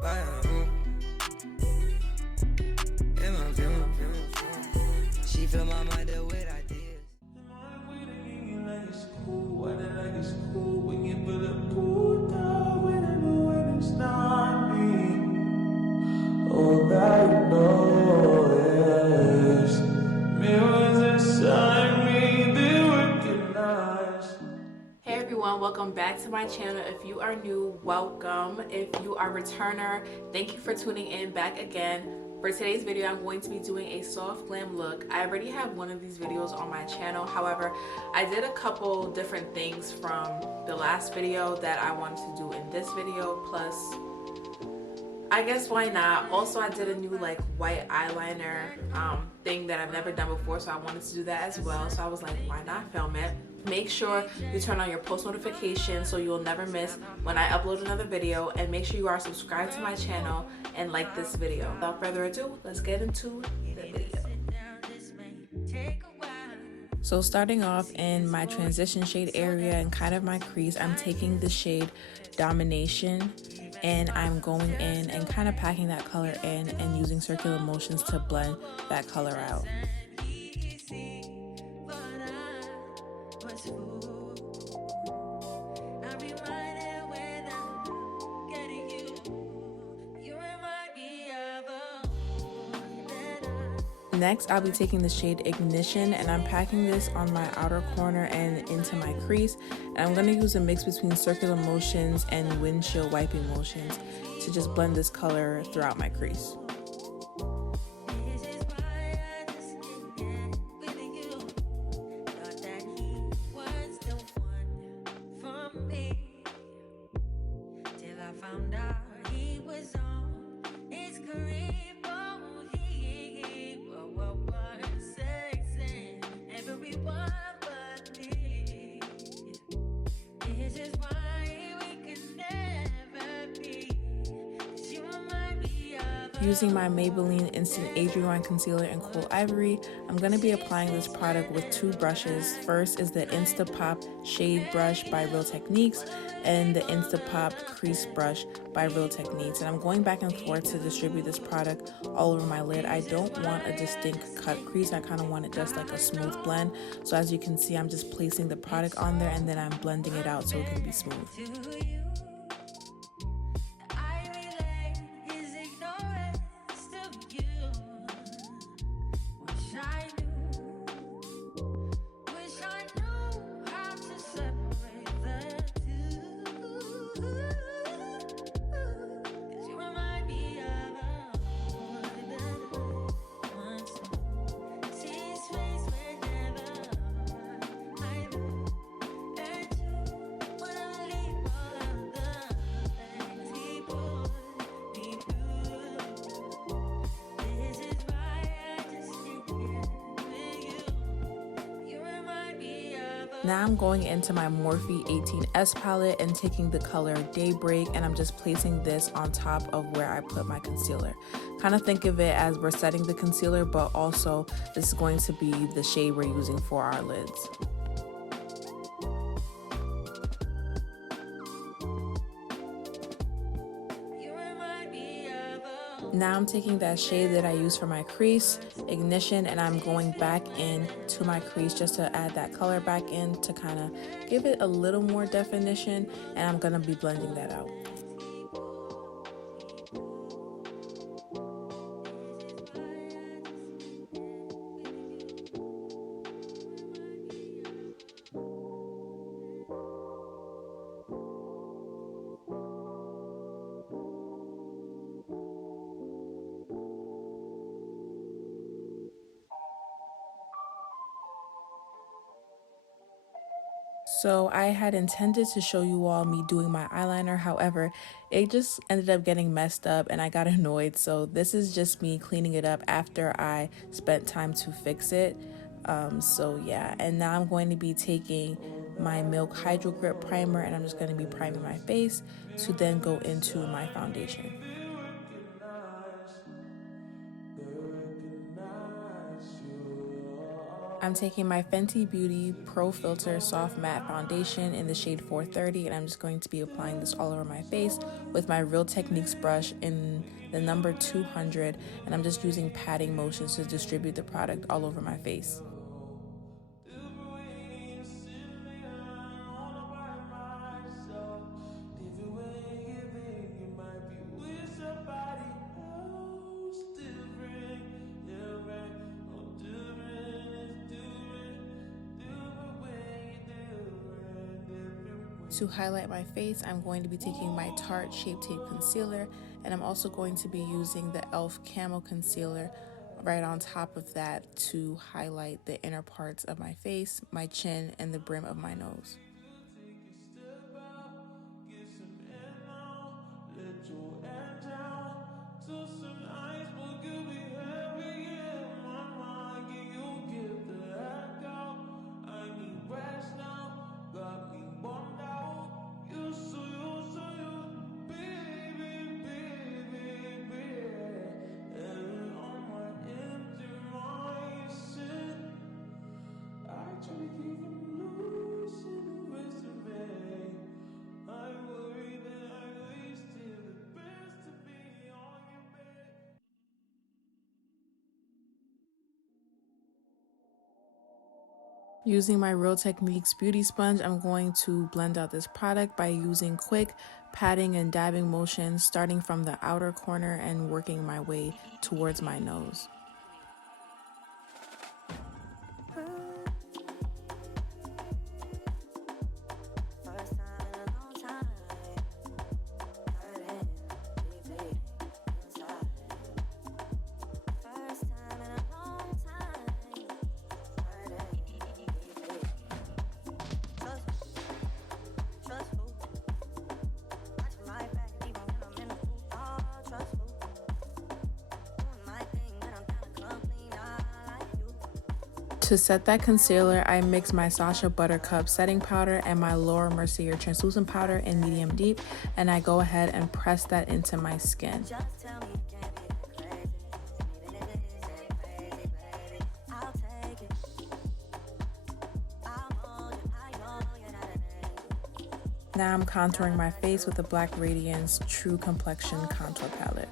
She fill my mind up with ideas. All that you know is mirrors inside me, they recognize. Hey everyone, welcome back to my channel. If you are new, welcome. If you are a returner, thank you for tuning in back again. For today's video, I'm going to be doing a soft glam look. I already have one of these videos on my channel. However, I did a couple different things from the last video that I wanted to do in this video, plus I guess why not. Also, I did a new like white eyeliner thing that I've never done before, so I wanted to do that as well. So I was like, why not film it? Make sure you turn on your post notifications so you'll never miss when I upload another video, and make sure you are subscribed to my channel and like this video. Without further ado, let's get into the video. So starting off in my transition shade area and kind of my crease, I'm taking the shade Domination, and I'm going in and kind of packing that color in and using circular motions to blend that color out. Next, I'll be taking the shade Ignition, and I'm packing this on my outer corner and into my crease. And I'm going to use a mix between circular motions and windshield wiping motions to just blend this color throughout my crease. Using my Maybelline Instant Age Rewind Concealer in Cool Ivory, I'm going to be applying this product with two brushes. First is the Instapop Shade Brush by Real Techniques and the Instapop Crease Brush by Real Techniques. And I'm going back and forth to distribute this product all over my lid. I don't want a distinct cut crease. I kind of want it just like a smooth blend. So as you can see, I'm just placing the product on there and then I'm blending it out so it can be smooth. Now I'm going into my Morphe 18S palette and taking the color Daybreak, and I'm just placing this on top of where I put my concealer. Kind of think of it as we're setting the concealer, but also this is going to be the shade we're using for our lids. Now I'm taking that shade that I used for my crease, Ignition, and I'm going back into my crease just to add that color back in to kind of give it a little more definition, and I'm going to be blending that out. So I had intended to show you all me doing my eyeliner, however, it just ended up getting messed up and I got annoyed. So this is just me cleaning it up after I spent time to fix it. So yeah, and now I'm going to be taking my Milk Hydro Grip Primer and I'm just going to be priming my face to then go into my foundation. I'm taking my Fenty Beauty Pro Filt'r Soft Matte Foundation in the shade 430, and I'm just going to be applying this all over my face with my Real Techniques brush in the number 200, and I'm just using patting motions to distribute the product all over my face. To highlight my face, I'm going to be taking my Tarte Shape Tape Concealer, and I'm also going to be using the E.L.F. Camo Concealer right on top of that to highlight the inner parts of my face, my chin, and the brim of my nose. Using my Real Techniques beauty sponge, I'm going to blend out this product by using quick patting and dabbing motions, starting from the outer corner and working my way towards my nose. To set that concealer, I mix my Sacha Buttercup setting powder and my Laura Mercier translucent powder in medium deep, and I go ahead and press that into my skin. Now I'm contouring my face with the Black Radiance True Complexion Contour Palette.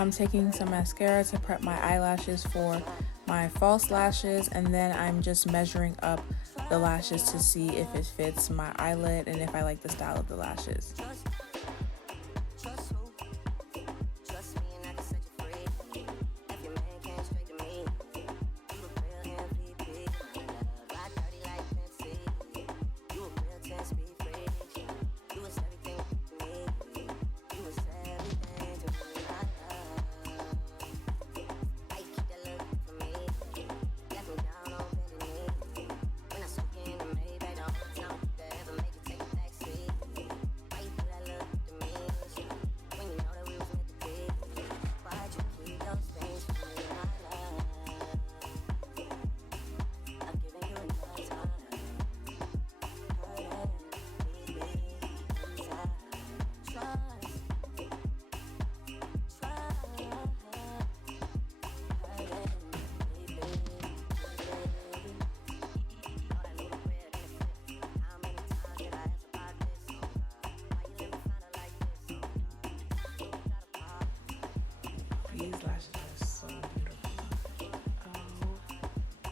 I'm taking some mascara to prep my eyelashes for my false lashes, and then I'm just measuring up the lashes to see if it fits my eyelid and if I like the style of the lashes.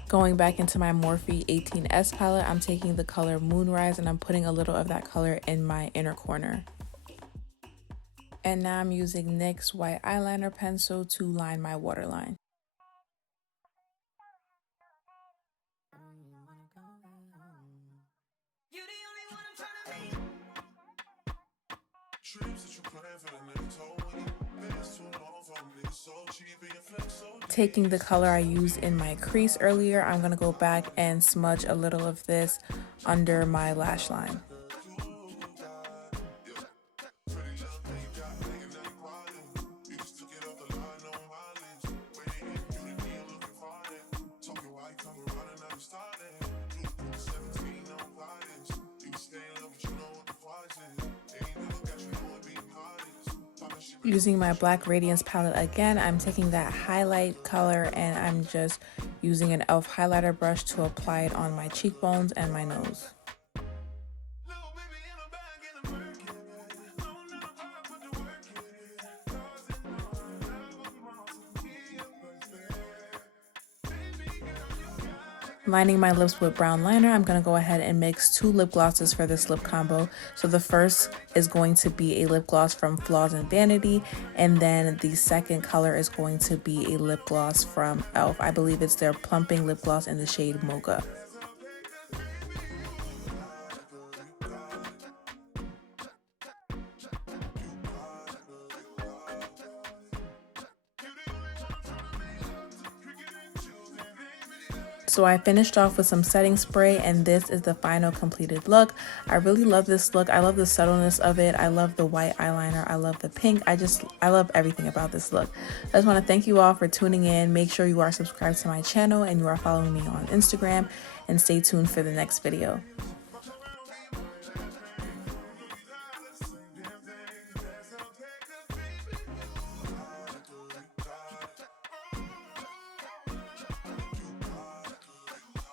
Going back into my Morphe 18S palette, I'm taking the color Moonrise and I'm putting a little of that color in my inner corner. And now I'm using NYX White Eyeliner pencil to line my waterline. Taking the color I used in my crease earlier, I'm going to go back and smudge a little of this under my lash line. Using my black Radiance palette again, I'm taking that highlight color and I'm just using an E.L.F highlighter brush to apply it on my cheekbones and my nose. Lining my lips with brown liner, I'm going to go ahead and mix 2 lip glosses for this lip combo. So the first is going to be a lip gloss from FlawsnVanity, and then the second color is going to be a lip gloss from E.L.F. I believe it's their Plumping lip gloss in the shade Mocha. So I finished off with some setting spray, and this is the final completed look. I really love this look. I love the subtleness of it. I love the white eyeliner. I love the pink. I love everything about this look. I just want to thank you all for tuning in. Make sure you are subscribed to my channel and you are following me on Instagram, and stay tuned for the next video.